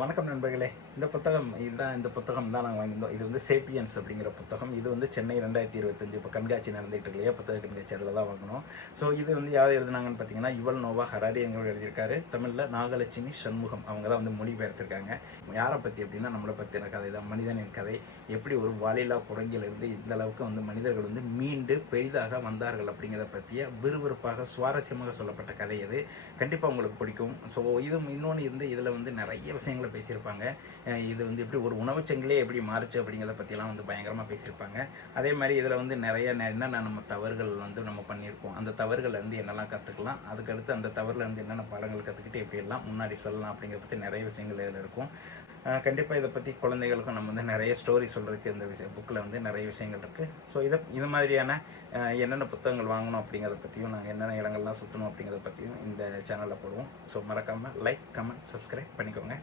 வணக்கம் நண்பர்களே. இந்த புத்தகம் இதுதான் இந்த புத்தகம் தான் நாங்கள் வாங்கியிருந்தோம். இது வந்து சேப்பியன்ஸ் அப்படிங்கிற புத்தகம். இது வந்து சென்னை ரெண்டாயிரத்தி இருபத்தஞ்சு இப்போ கண்காட்சி நடந்துகிட்டு இருக்கு இல்லையா? புத்தக கண்காட்சி அதில் தான் வாங்கணும். ஸோ இது வந்து யார் எழுதுனாங்கன்னு பார்த்தீங்கன்னா யுவல் நோவா ஹராரி எங்க எழுதியிருக்காரு. தமிழில் நாகலட்சுமி சண்முகம். அவங்க தான் வந்து மொழிபெயர்த்திருக்காங்க. யாரை பற்றி அப்படின்னா நம்மளை பற்றின கதை தான். மனிதனின் கதை. எப்படி ஒரு வாலிலா குரங்கிலிருந்து இந்த அளவுக்கு வந்து மனிதர்கள் வந்து மீண்டு பெரிதாக வந்தார்கள் அப்படிங்கிறத பற்றிய விறுவிறுப்பாக சுவாரஸ்யமாக சொல்லப்பட்ட கதை இது கண்டிப்பாக உங்களுக்கு பிடிக்கும். ஸோ இது இன்னொன்று இருந்து இதில் வந்து நிறைய விஷயங்களை பேசியிருப்பாங்க. இது வந்து எப்படி ஒரு உணவுச்சங்கிலே எப்படி மாறுச்சு அப்படிங்கிறத பற்றிலாம் வந்து பயங்கரமாக பேசியிருப்பாங்க. அதே மாதிரி இதில் வந்து நிறைய என்னென்ன நம்ம தவறுகள் வந்து நம்ம பண்ணியிருக்கோம். அந்த தவறுகள் வந்து என்னெல்லாம் கற்றுக்கலாம் அதுக்கடுத்து அந்த தவறுல இருந்து என்னென்ன பாடங்கள் கற்றுக்கிட்டு எப்படியெல்லாம் முன்னாடி சொல்லலாம் அப்படிங்கிறத பற்றி நிறைய விஷயங்கள் இதில் இருக்கும். கண்டிப்பாக இதை பற்றி குழந்தைகளுக்கும் நம்ம வந்து நிறைய ஸ்டோரி சொல்கிறதுக்கு இந்த விஷய புக்கில் வந்து நிறைய விஷயங்கள் இருக்குது ஸோ இதை இது மாதிரியான என்னென்ன புத்தகங்கள் வாங்கணும் அப்படிங்கிறத பற்றியும் நாங்கள் என்னென்ன இடங்கள்லாம் சுற்றணும் அப்படிங்கிறத பற்றியும் இந்த சேனலில் போடுவோம். ஸோ மறக்காமல் லைக் கமெண்ட் சப்ஸ்கிரைப் பண்ணிக்கோங்க.